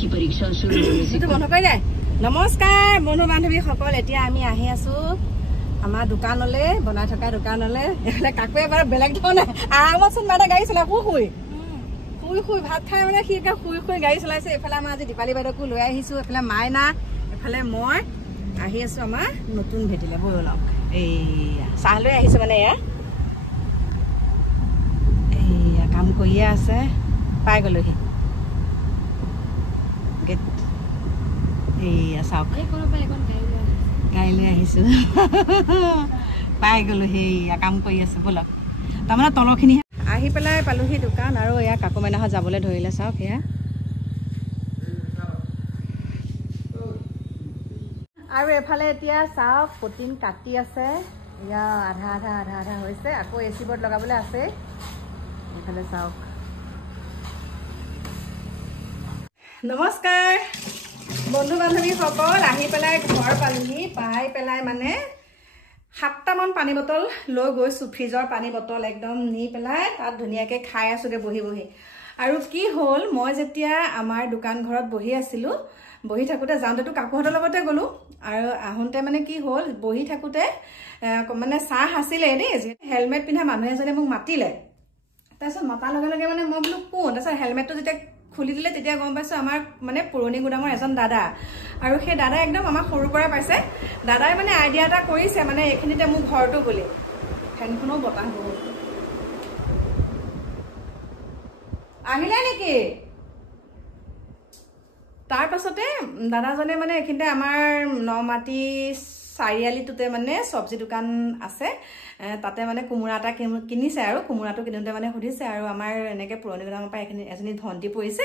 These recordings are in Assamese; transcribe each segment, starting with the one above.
की परीक्षा शुरू होने से बंद कर जाए। नमस्कार बंधु बान्धवी सकल এতিয়া আমি আহি আছো আমাৰ দোকানলে বনাই থকা দোকানলে এফালে কাকু এবাৰ বেলেগ ধৰণে আৰামতচোন মাটা গাড়ী চলাই শুই ভাত খাই মানে সিকা শুই গাড়ী চলাইছে এফালে আমাৰ আজি দীপালী বাইদেউকো লৈ আহিছো এফালে মাইনা এফালে মই আহি আছো আমাৰ নতুন ভেটিলে বলক এইয়া চাহ লৈ আহিছো মানে এইয়া কাম কৰিয়ে আছে পাই গলোহি গেট এইয়া চাওক গাড়ী লৈ আহিছো পাই গলোহি কাম কৰি আছে বলক তাৰমানে তলখিনি আহি পেলাই পালোহি দোকান আৰু এয়া কাকু মাইনাহঁত যাবলৈ ধৰিলে চাওক এয়া আৰু এফালে এতিয়া চাওক প্ৰটিন কাটি আছে এয়া আধা আধা আধা আধা হৈছে আকৌ এচি বোৰ্ড লগাবলৈ আছে এফালে চাওক নমস্কাৰ বন্ধু বান্ধৱী সকল আহি পেলাই ঘৰ পালোহি পাই পেলাই মানে 7টামান পানী বটল লৈ গৈছো ফ্ৰিজৰ পানী বটল একদম নি পেলাই তাত ধুনীয়াকৈ খাই আছোগে বহি আৰু কি হ'ল মই যেতিয়া আমাৰ দোকান ঘৰত বহি আছিলো বহি থাকোতে যাওঁতেতো কাকুহঁতৰ লগতে গ'লো আৰু আহোঁতে মানে কি হ'ল বহি থাকোতে মানে চাহ আছিলে দেই হেলমেট পিন্ধা মানুহ এজনে মোক মাতিলে তাৰপিছত মাতাৰ লগে লগে মানে মই বোলো কোন তাৰপিছত হেলমেটটো যেতিয়া খুলি দিলে তেতিয়া গম পাইছো আমাৰ মানে পুৰণি গুদামৰ এজন দাদা আৰু সেই দাদা একদম আমাৰ সৰুৰ পৰা পাইছে দাদাই মানে আইডিয়া এটা কৰিছে মানে এইখিনিতে মোৰ ঘৰটো বুলি ফেনখনো বতাহ বহুত আহিলে নেকি তাৰ পাছতে দাদাজনে মানে এইখিনিতে আমাৰ নমাটি চাৰিআলিটোতে মানে চব্জি দোকান আছে তাতে মানে কোমোৰা এটা কিনিছে আৰু কোমোৰাটো কিনোতে মানে সুধিছে আৰু আমাৰ এনেকে পুৰণি গুদামৰ পৰা এজনী ভণ্টি পৰিছে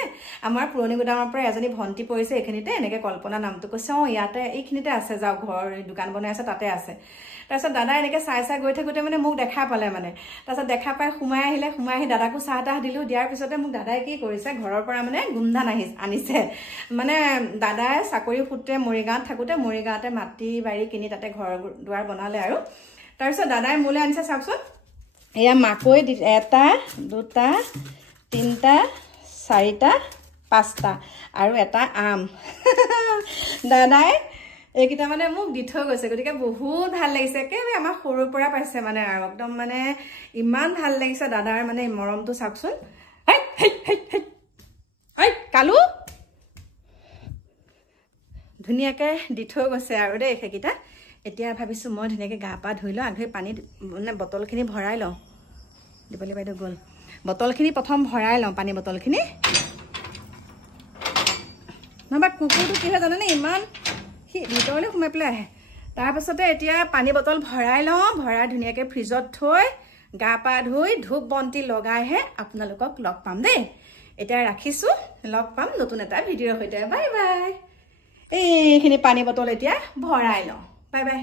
আমাৰ পুৰণি গুদামৰ পৰা এজনী ভণ্টি পৰিছে এইখিনিতে এনেকে কল্পনা নামটো কৈছে ইয়াতে এইখিনিতে আছে যাও ঘৰ দোকান বনাই আছে তাতে আছে তাৰপিছত দাদা এনেকে চাই গৈ থাকোতে মানে মোক দেখা পালে মানে তাৰপিছত দেখা পাই সোমাই আহি দাদাকো চাহ তাহ দিলো দিয়াৰ পিছতে মোক দাদাই কি কৰিছে ঘৰৰ পৰা মানে গুমধান আনিছে মানে দাদাই চাকৰি সূত্ৰে মৰিগাঁৱত থাকোতে মৰিগাঁৱতে মাটি বাৰী কিনি তাতে ঘৰ দুৱাৰ বনালে আৰু তাৰপিছত দাদাই মোলৈ আনিছে চাওকচোন এয়া মাকৈ 1টা 2টা 3টা 4টা 5টা আৰু এটা আম দাদাই এইকেইটা মানে মোক দি থৈ গৈছে গতিকে বহুত ভাল লাগিছে একেবাৰে আমাৰ সৰুৰ পৰা পাইছে মানে আৰু একদম মানে ইমান ভাল লাগিছে দাদাৰ মানে মৰমটো চাওকচোন কালু ধুনীয়াকে দি থৈ গৈছে আৰু দেই সেইকেইটা এতিয়া ভাবিছো মই ধুনীয়াকে গা পা ধুই লওঁ আগধৰি পানী মানে বটলখিনি ভৰাই লওঁ দীপালী বাইদেউ গ'ল বটলখিনি প্ৰথম ভৰাই লওঁ পানী বটলখিনি নহবা কুকুৰটো কি হয় জানেনে ইমান সি ভিতৰলৈ সোমাই পেলাই আহে তাৰপাছতে এতিয়া পানী বটল ভৰাই লওঁ ভৰাই ধুনীয়াকৈ ফ্ৰিজত থৈ গা পা ধুই ধূপ বন্তি লগাইহে আপোনালোকক লগ পাম দেই এতিয়া ৰাখিছো লগ পাম নতুন এটা ভিডিঅ'ৰ সৈতে বাই বাই এইখিনি পানী বটল এতিয়া ভৰাই লওঁ বাই বাই